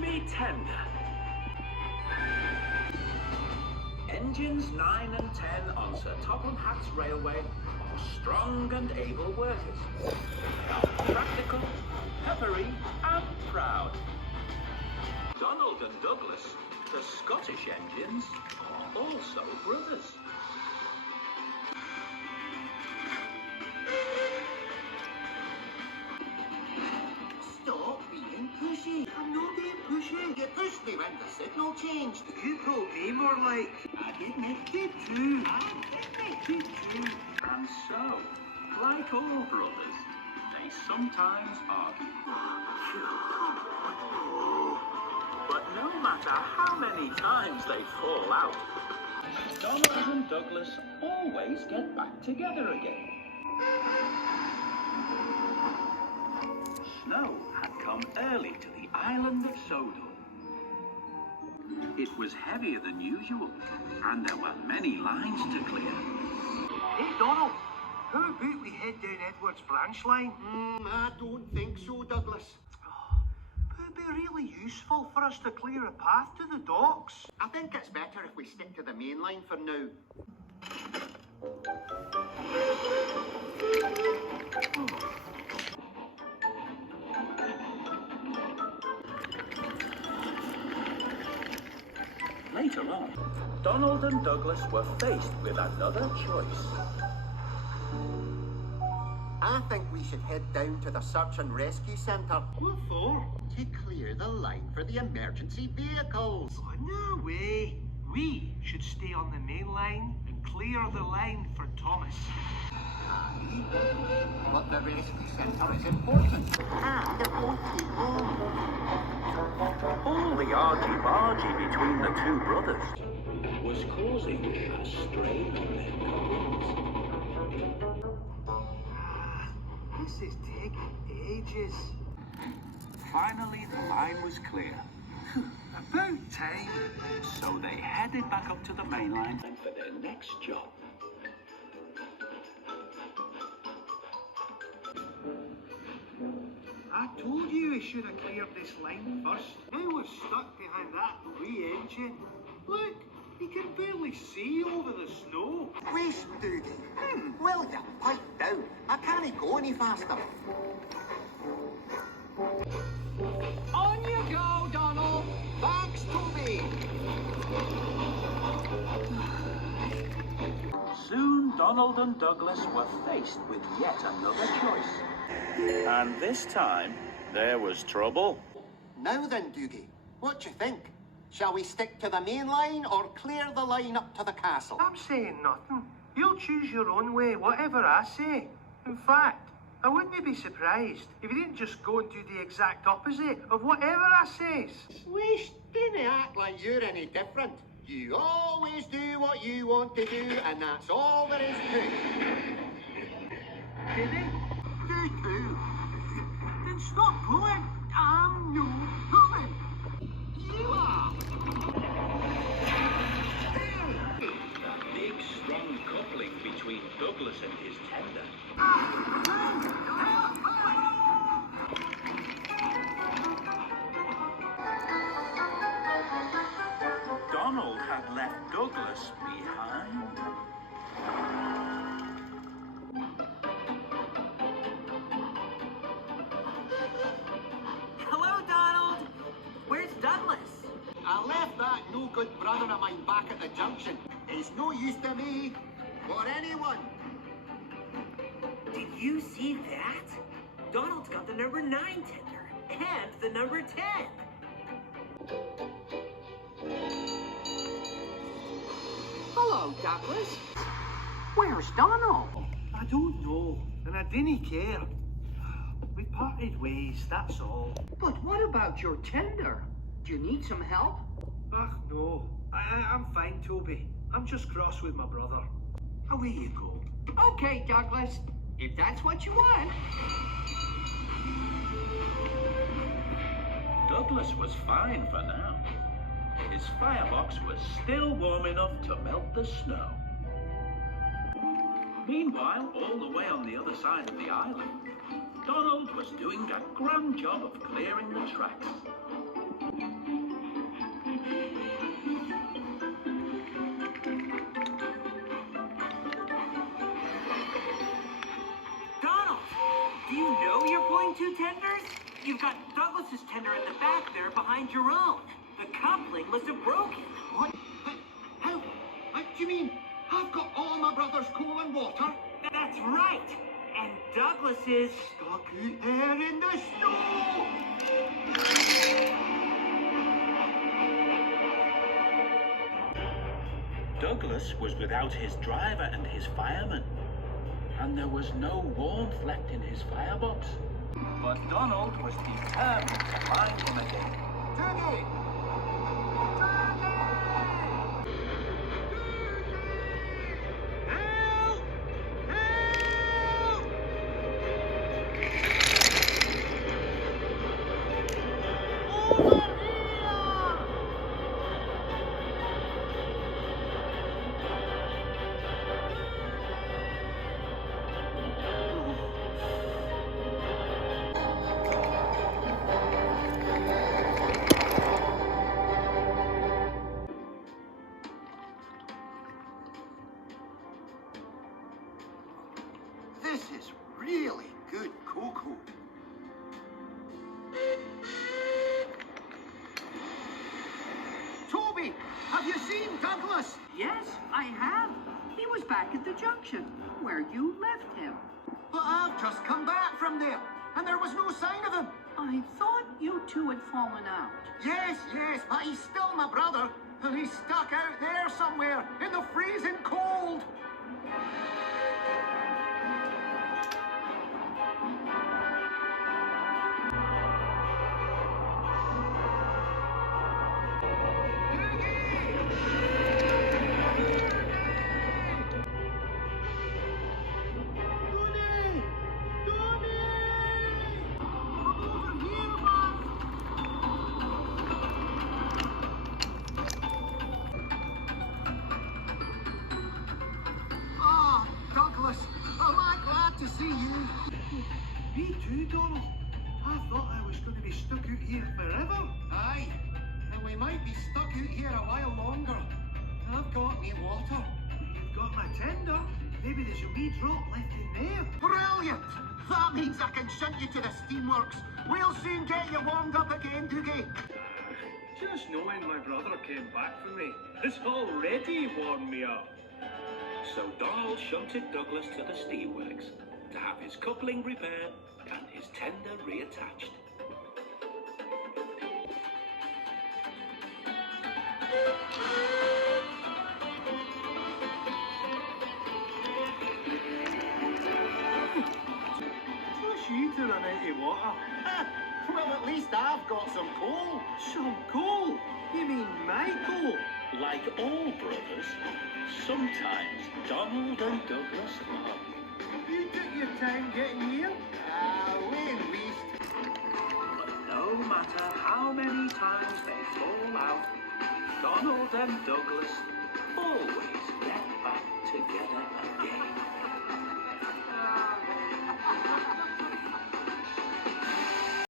me tender. Engines 9 and 10 on Sir Topham Hatt's railway are strong and able workers. They are practical, peppery, and proud. Donald and Douglas, the Scottish engines, are also brothers. Stop being pushy. I'm not being pushy. You pushed me when the signal changed. You told me more like. I didn't. Did too. Did too. And so, like all brothers, they sometimes argue. But no matter how many times they fall out, Donald and Douglas always get back together again. Snow had come early to the island of Sodor. It was heavier than usual, and there were many lines to clear. Hey, Donald, how about we head down Edward's branch line? I don't think so, Douglas. It would be really useful for us to clear a path to the docks. I think it's better if we stick to the main line for now. Later on, Donald and Douglas were faced with another choice. I think we should head down to the search and rescue centre. What for? To clear the line for the emergency vehicles. Oh, no way. We should stay on the main line and clear the line for Thomas. But the rescue centre is important. And it won't take long. All the argy-bargy between the two brothers was causing a strain on their careers. This is taking ages. Finally, the line was clear. About time. So they headed back up to the main line for their next job. I told you we should have cleared this line first. Now we're stuck behind that wee engine. Look, you can barely see over the snow. Waste, Dougie. Will you pipe down? I can't go any faster. On you go, Donald. Thanks, Toby. Soon, Donald and Douglas were faced with yet another choice. And this time, there was trouble. Now then, Dougie, what do you think? Shall we stick to the main line or clear the line up to the castle? I'm saying nothing. You'll choose your own way, whatever I say. In fact, I wouldn't be surprised if you didn't just go and do the exact opposite of whatever I says. Wish, didn't act like you're any different. You always do what you want to do, and that's all there is to it. Did it? Do too. Then stop pulling. I'm no pulling. You are. That big, strong coupling between Douglas and his tender. Donald had left Douglas behind. Hello, Donald. Where's Douglas? I left that no-good brother of mine back at the junction. He's no use to me or anyone. Did you see that? Donald's got the number 9 tender and the number 10. Hello, Douglas. Where's Donald? I don't know, and I didn't care. We parted ways, that's all. But what about your tender? Do you need some help? Ach, no. I'm fine, Toby. I'm just cross with my brother. Away you go. Okay, Douglas. If that's what you want. Douglas was fine for now. His firebox was still warm enough to melt the snow. Meanwhile, all the way on the other side of the island, Donald was doing a grand job of clearing the tracks. coupling two tenders? You've got Douglas's tender at the back there behind your own. The coupling must have broken. What? How? What do you mean? I've got all my brother's coal and water. That's right. And Douglas is... Stuck out there in the snow. Douglas was without his driver and his fireman, and there was no warmth left in his firebox. But Donald was determined to find him again. Dougie! Help! Help! Over here! This is really good cocoa. Toby, have you seen Douglas? Yes, I have. He was back at the junction, where you left him. But I've just come back from there, and there was no sign of him. I thought you two had fallen out. Yes, but he's still my brother, and he's stuck out there somewhere in the freezing cold. Ah, Douglas, am I glad to see you? Me too, Donald. I thought I was going to be stuck out here forever. Aye, and we might be stuck out here a while longer. I've got me water. You've got my tender. Maybe there's a wee drop left in there. Brilliant! That means I can shunt you to the steamworks. We'll soon get you warmed up again, Dougie. Just knowing my brother came back for me has already warmed me up. So Donald shunted Douglas to the steelworks to have his coupling repaired and his tender reattached. Just you to run out of water. Well, at least I've got some coal. Some coal? You mean my coal? Like all brothers, sometimes Donald and Douglas argue. You took your time getting here. Win least. But no matter how many times they fall out, Donald and Douglas always get back together again.